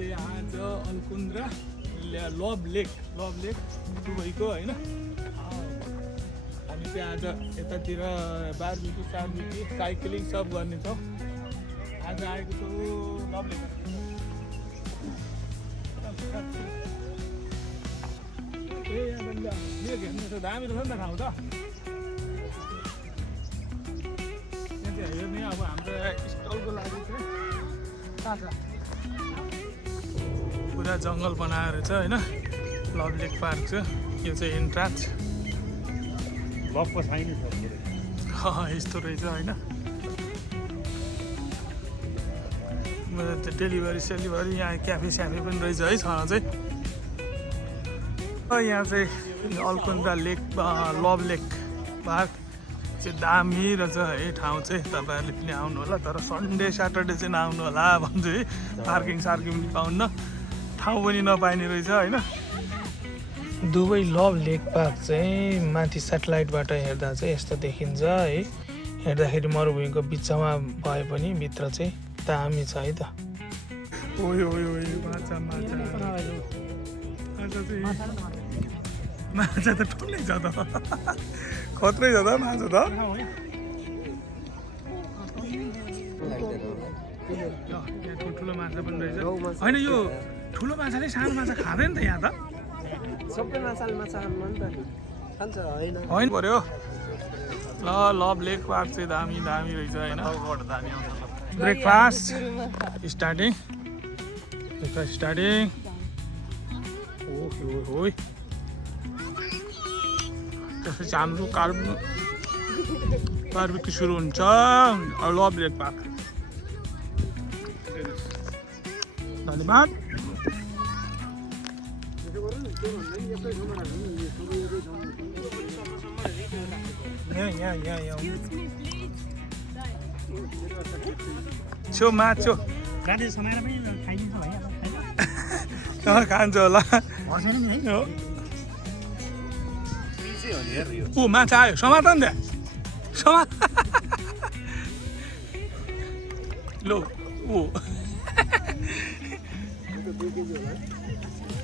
चाहिँ आज अलकुन्द्रा लभ लेक दुबईको होइन हामी चाहिँ आज यतातिर बारबिक्यू सारबिक्यू साइक्लिङ सब गर्नेछौँ आज आएको छु लभ लेक ए यहाँ लेक हेर्नु त दामी रहेछ नि त ठाउँ त यहाँ चाहिँ हेर्ने अब हाम्रो स्टलको लागि चाहिँ पुरा जङ्गल बनाएर छ होइन लभ लेक पार्क छ यो चाहिँ एन्ट्रान्स लभको छैन यस्तो रहेछ होइन डेलिभरी सेलिभरी यहाँ क्याफे स्याफे पनि रहेछ है छ चाहिँ यहाँ चाहिँ अलकुन्द्रा लेक लभ लेक पार्क चाहिँ दामी रहेछ है ठाउँ चाहिँ तपाईँहरूले पनि आउनु होला तर सन्डे स्याटरडे चाहिँ नआउनु होला भन्छु है पार्किङ सार्किङ पनि पाउन्न ठाउँ पनि नपाइने रहेछ होइन दुबई लभ लेक पार्क चाहिँ माथि सेटेलाइटबाट हेर्दा चाहिँ यस्तो देखिन्छ है हेर्दाखेरि मरुभूमिको बिचमा भए पनि भित्र चाहिँ दामी छ है त माछा त ठुलै छ त खत्रै छ त माछा त ठुलो माछा पनि रहेछ होइन यो ठुलो माछाले सानो माछा खाँदैन त यहाँ त सबै माछाले माछा खानु नि त खान्छ होइन पर्यो ल लभ लेक पार्क चाहिँ दामी दामी रहेछ होइन ब्रेकफास्ट स्टार्टिङ ओहो त्यसपछि हाम्रो बारबिक्यू सुरु हुन्छ लभ लेक पार्क धन्यवाद छेउ माछो खान्छ होला ऊ माछा आयो समात नि त्यहाँ लो ऊ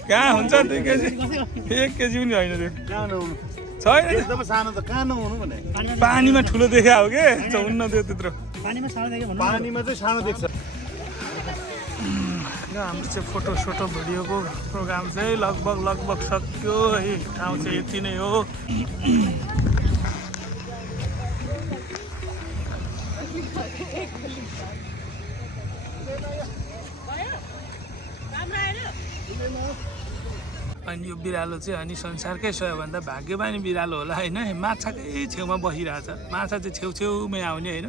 कहाँ हुन्छ 2 केजी 1 केजी पनि होइन त्यो छैन सानो त कहाँ नहुनु भने पानीमा ठुलो देखा हो के हुन्न त्यो त्यत्रो पानीमा चाहिँ सानो देख्छ हाम्रो चाहिँ फोटो भिडियोको प्रोग्राम चाहिँ लगभग सक्यो है ठाउँ चाहिँ यति नै हो अनि यो बिरालो चाहिँ अनि संसारकै सबैभन्दा भाग्यमानी बिरालो होला होइन माछाकै छेउमा बसिरहेछ माछा चाहिँ छेउछेउमै आउने होइन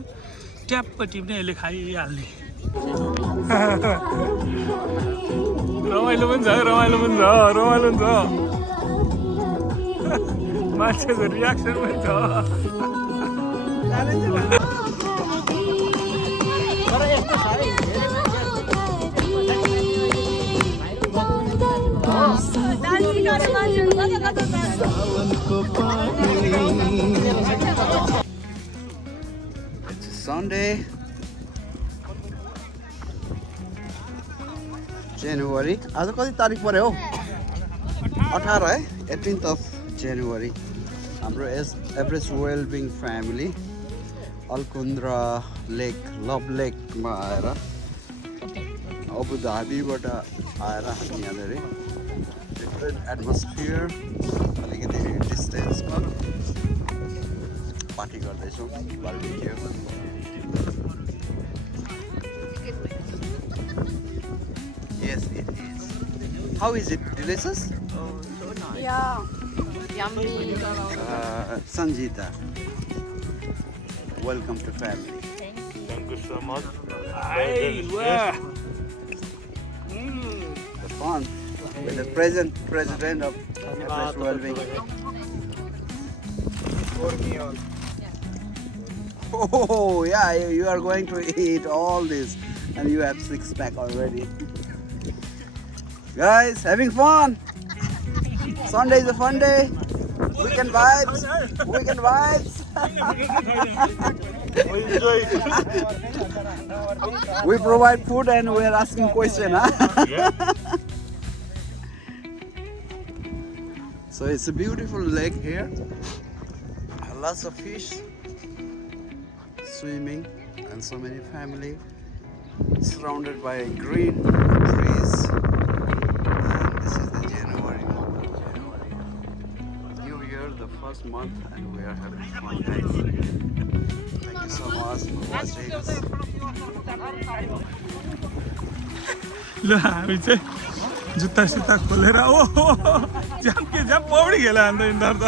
ट्याप्प टिप्ने यसले खाइहाल्ने रमाइलो पनि छ मान्छेको रियाक्सन पनि छ It's Sunday, January. आज कति तारिक पर्यो हो 18 है 18th of January. हाम्रो एभरेस्ट वेलबिङ फ्यामिली अलकुन्द्रा लेक लभ लेकमा आएर अबु धाबीबाट आएर हामी यहाँनिर डिफ्रेन्ट एटमोस्फियर अलिकति डिस्टेन्समा पार्टी गर्दैछौँ barbecue Yes, it is. How is it? Delicious? Oh, so nice. Yeah. Yummy. Sanjita, welcome to family. Thank you so much. Hey, wow. The fun with the present president of Everest Wellbeing. Oh yeah, you are going to eat all this, and you have 6-pack already. Guys, having fun. Sunday is a fun day. Weekend vibes. We enjoy it. We provide food and we are asking question, huh? Yeah. So it's a beautiful lake here. Lots of fish swimming and so many family surrounded by green trees. And this is the January month. New Year, the first month, and we are having fun, guys. Thank you so much for watching us. ल हामी चाहिँ जुत्ता सुत्ता खोलेर ओ ज्याम के ज्याम पौडी खेला अन्त यिनीहरू त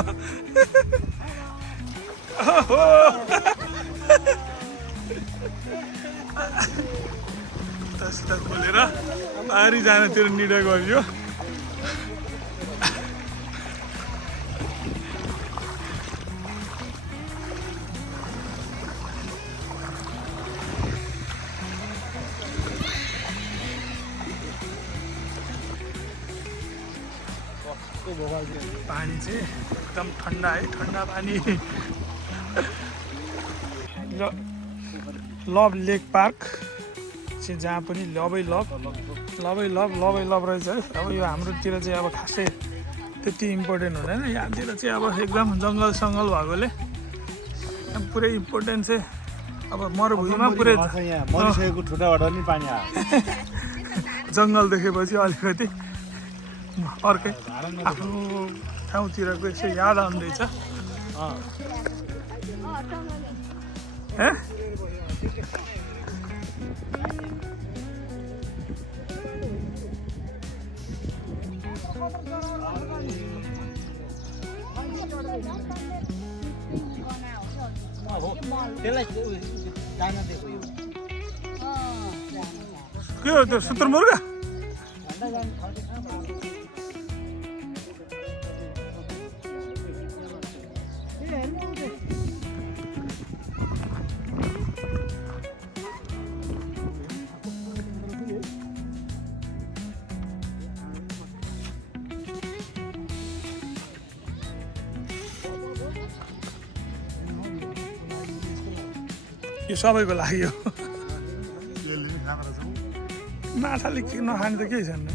जुत्ता सुत्ता खोलेर पारी जानेतिर निर्णय गरियो पानी चाहिँ एकदम ठन्डा है ठन्डा पानी र लभ लेक पार्क चाहिँ जहाँ पनि लभै लभ रहेछ है अब यो हाम्रोतिर चाहिँ अब खासै त्यति इम्पोर्टेन्ट हुँदैन यहाँतिर चाहिँ अब एकदम जङ्गल सङ्गल भएकोले पुरै इम्पोर्टेन्ट चाहिँ अब मरुभूमिमा पुरै मनुष्यको ठुटाबाट नि पानी आयो जङ्गल देखेपछि अलिकति अर्कै आफ्नो ठाउँतिरको यसो याद आउँदैछ के हो त्यो सुत्रुमुर्ग यो सबैको लागि हो माछाले के नखाने त केही छैन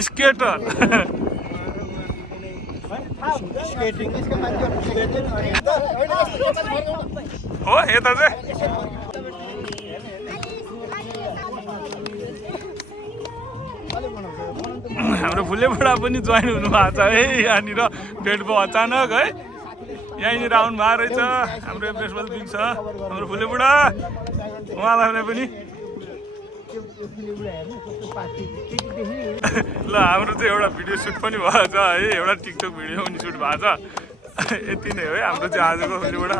स्केटर हो यता चाहिँ हाम्रो फुले बुढा पनि जोइन हुनु भएको छ है यहाँनिर भेट भयो अचानक है यहीँनिर आउनु भएको रहेछ हाम्रो एभरेस्ट पिक छ हाम्रो फुले बुढा उहाँलाई पनि ल हाम्रो चाहिँ एउटा भिडियो सुट पनि भएको छ है एउटा टिकटक भिडियो पनि सुट भएको छ यति नै हो है हाम्रो चाहिँ आजको फुले बुढा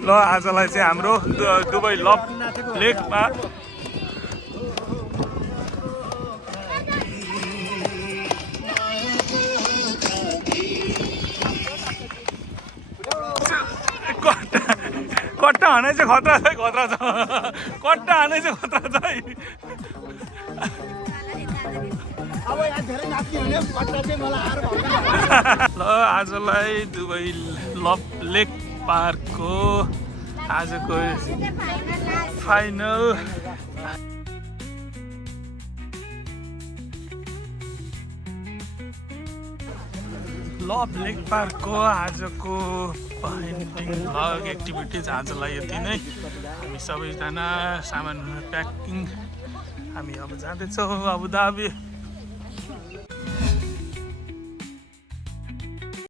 ल आजलाई चाहिँ हाम्रो दुबई लभ लेकमा कट्टा हाने चाहिँ खतरा छ कट्टा हाने चाहिँ खतरा छ है ल आजलाई दुबई लभ लेक पार्कको आजको फाइनल लभ लेक पार्कको आजको पेन्टिङ भ्लग एक्टिभिटिज आजलाई यति नै हामी सबैजना सामान प्याकिङ हामी अब जाँदैछौँ अबुधाबी